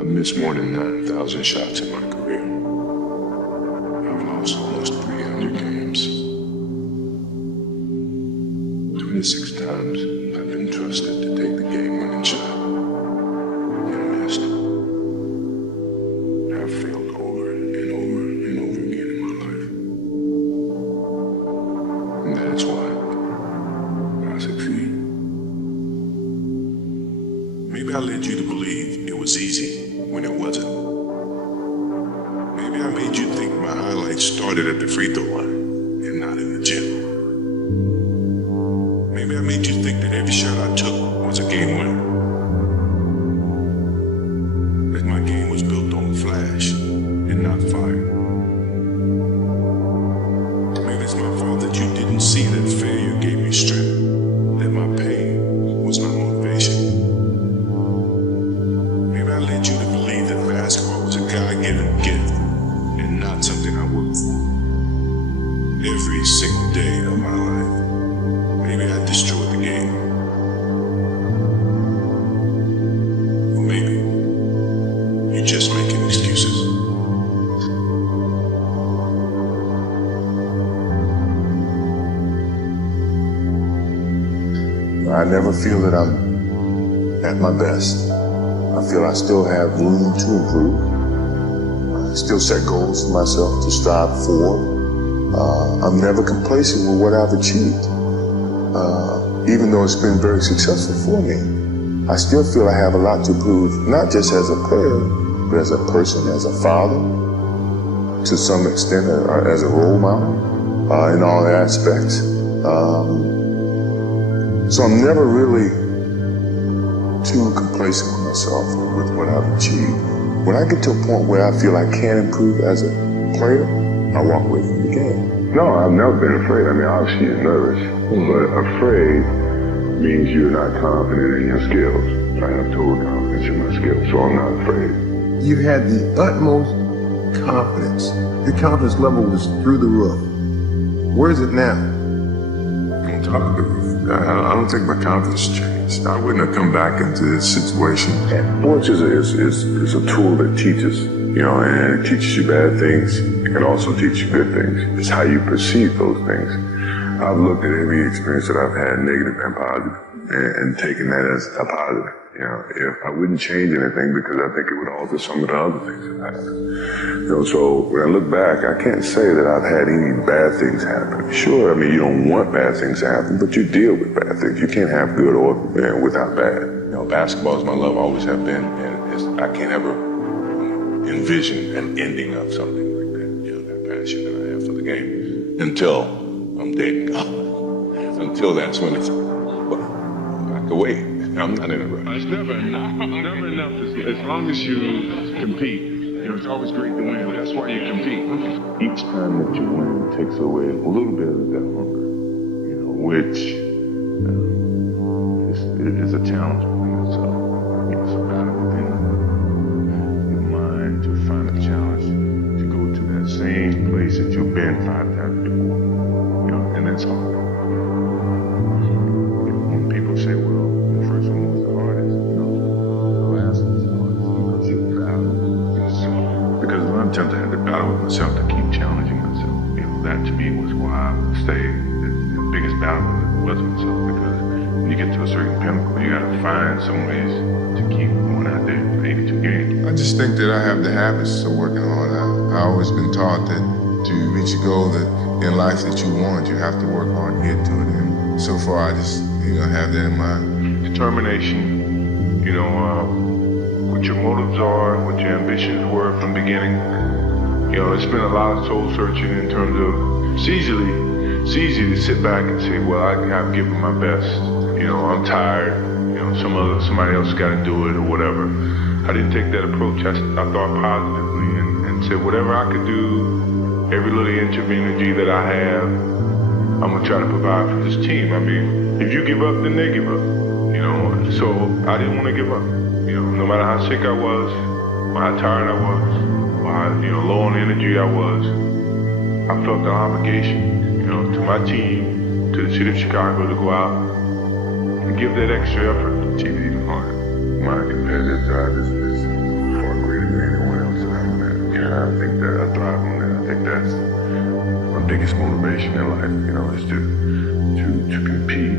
I've missed more than 9,000 shots in my career. I've lost almost 300 games. 26 times I've been trusted to take the game-winning shot and missed. I've failed over and over and over again in my life. And that is why I succeed. Maybe I led you to believe it was easy when it wasn't. Maybe I made you think my highlights started at the free throw line and not in the gym. Maybe I made you think that every shot I took was a game winner. That my game was built on flash and not fire. Maybe it's my fault that you didn't see that failure gave me strength, that my pain was my motivation. Maybe I led you to believe that basketball was a God-given gift and not something I worked for. Every single day of my life, maybe I destroyed the game. Or maybe you're just making excuses. I never feel that I'm at my best. I feel I still have room to improve. I still set goals for myself to strive for. I'm never complacent with what I've achieved. Even though it's been very successful for me, I still feel I have a lot to prove, not just as a player, but as a person, as a father, to some extent, as a role model, in all aspects. So I'm never really too complacent with myself with what I've achieved. When I get to a point where I feel I can improve as a player, I walk away from the game. No, I've never been afraid. I mean, obviously you're nervous, but afraid means you're not confident in your skills. I have total confidence in my skills, so I'm not afraid. You had the utmost confidence. Your confidence level was through the roof. Where is it now? On top of the roof. I don't think my confidence changed. I wouldn't have come back into this situation. Sports is a tool that teaches, and it teaches you bad things. It can also teach you good things. It's how you perceive those things. I've looked at every experience that I've had, negative and positive, and taken that as a positive. If I wouldn't change anything because I think it would alter some of the other things that happened. So when I look back, I can't say that I've had any bad things happen. Sure, I mean, you don't want bad things to happen, but you deal with bad things. You can't have good or without bad. Basketball is my love, always have been, and I can't ever envision an ending of something like that. That passion that I have for the game until I'm dead and gone. Until that's when it's, well, I can wait. I'm not in a rush. It's never enough. As long as you compete, it's always great to win. That's why you compete. Each time that you win takes away a little bit of that hunger, which is a challenge within itself. It's about within your mind to find a challenge to go to that same place that you've been 5 times before. And that's hard. When people say, well, the first one was the hardest, the last one was the hardest, because you battle with yourself. Because a lot of times I had to battle with myself to keep challenging myself. That to me was why I would stay. The biggest battle was myself, because when you get to a certain pinnacle, you gotta find some ways to keep going out there for 82 games. I just think that I have the habits of working hard. I've always been taught that to reach a goal that in life that you want, you have to work hard to get to it. And so far, I just have that in mind. Determination, what your motives are, what your ambitions were from the beginning. It's been a lot of soul searching in terms of it's easy to sit back and say, well, I've given my best. I'm tired. Somebody else got to do it or whatever. I didn't take that approach. I thought positively and said, whatever I could do, every little inch of energy that I have, I'm gonna try to provide for this team. I mean, if you give up, then they give up. So I didn't want to give up. No matter how sick I was, or how tired I was, or how low on energy I was, I felt the obligation, to my team, to the city of Chicago, to go out and give that extra effort to achieve it even harder. My competitive drive is far on that. I think that I thrive on that. I think that's my biggest motivation in life, is to compete,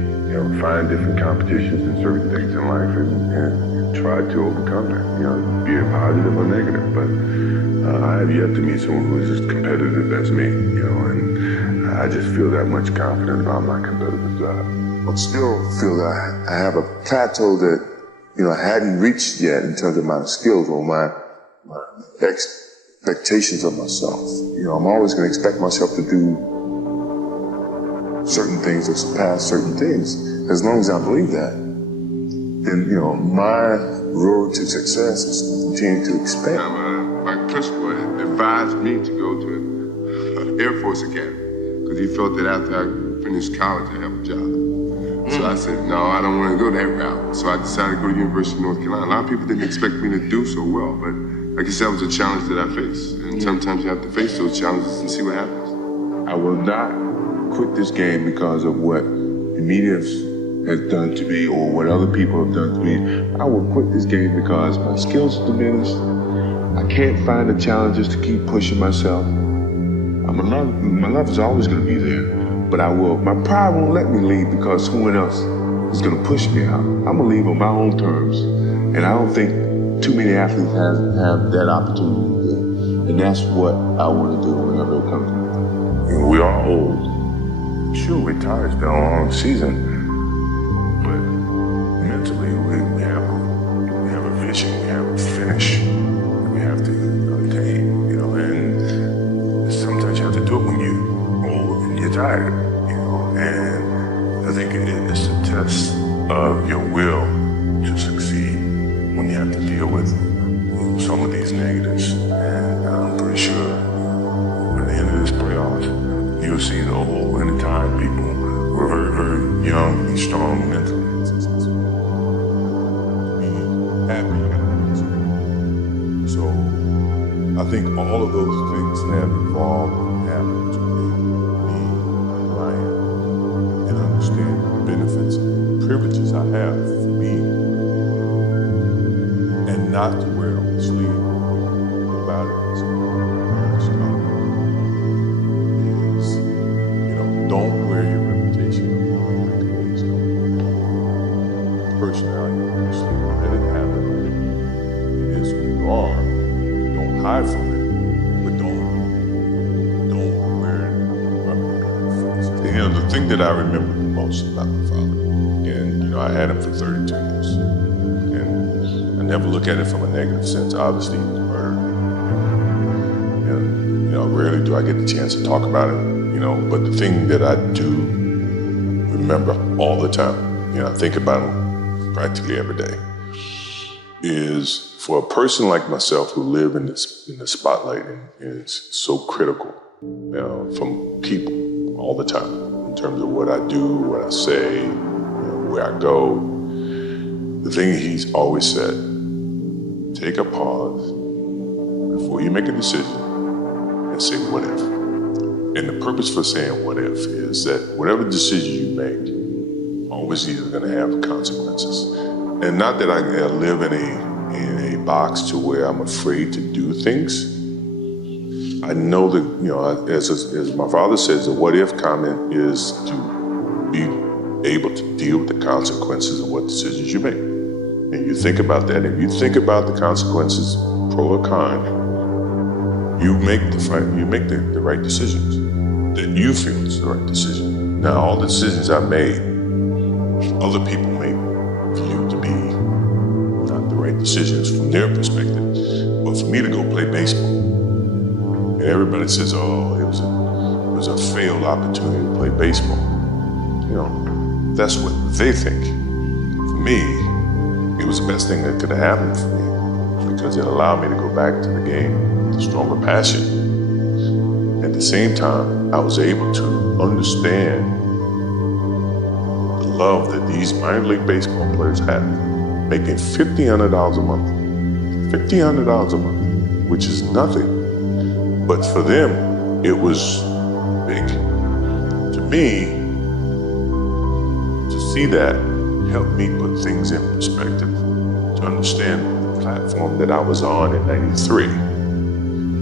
find different competitions and certain things in life and try to overcome that, be it positive or negative. But I have yet to meet someone who is as competitive as me, and I just feel that much confident about my competitive drive. I still feel that I have a plateau that, I hadn't reached yet in terms of my skills or my expectations of myself. I'm always going to expect myself to do certain things or surpass certain things. As long as I believe that, then, my road to success is continuing to expand. My principal advised me to go to Air Force Academy because he felt that after I finished college, I'd have a job. So I said, no, I don't want to go that route. So I decided to go to the University of North Carolina. A lot of people didn't expect me to do so well, but I guess that was a challenge that I faced. And sometimes you have to face those challenges and see what happens. I will not quit this game because of what the media has done to me or what other people have done to me. I will quit this game because my skills are diminished. I can't find the challenges to keep pushing myself. My love is always going to be there, but my pride won't let me leave because someone else is going to push me out. I'm going to leave on my own terms, and I don't think too many athletes have that opportunity to do. And that's what I want to do whenever it comes to me. We are old. Sure, we're tired still on the season, but mentally we have a vision, we have a finish that we have to attain, and sometimes you have to do it when you're old and you're tired, and I think it's a test of your will to succeed when you have to deal with some of these negatives. And I'm pretty sure at the end of this playoffs, you'll see the old and the tired people who are very, very young and strong mentally. Happy and so I think all of those things have evolved and happened to make me who I am and understand the benefits and privileges I have for me and not to wear it on the sleeve about it. Don't wear your reputation like a personality on your sleeve. Let it happen. It is who you are. Don't hide from it, but don't wear it. The thing that I remember the most about my father, and I had him for 32 years, and I never look at it from a negative sense. Obviously, he was murdered, and rarely do I get the chance to talk about it. But the thing that I do remember all the time, I think about him practically every day, is for a person like myself who live in the spotlight and is so critical from people all the time in terms of what I do, what I say, where I go. The thing he's always said, take a pause before you make a decision and say, what if? And the purpose for saying what if is that whatever decision you make, always either going to have consequences. And not that I live in a box to where I'm afraid to do things. I know that, as my father says, the what if comment is to be able to deal with the consequences of what decisions you make. And you think about that. If you think about the consequences, pro or con, you make the right decisions that you feel is the right decision. Now, all the decisions I made, other people may view to be not the right decisions from their perspective. But for me to go play baseball, and everybody says, "Oh, it was a failed opportunity to play baseball." That's what they think. For me, it was the best thing that could have happened for me because it allowed me to go back to the game with a stronger passion. At the same time, I was able to understand the love that these minor league baseball players have, making $1,500 a month. $1,500 a month, which is nothing. But for them, it was big. To me, to see that helped me put things in perspective, to understand the platform that I was on in '93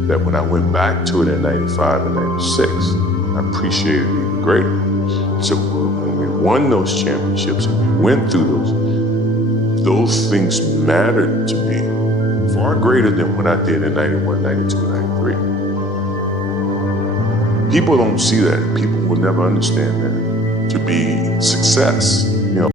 that when I went back to it in 95 and 96, I appreciated it even greater. So when we won those championships and we went through those things mattered to me far greater than what I did in 91, 92, 93. People don't see that. People will never understand that. To be success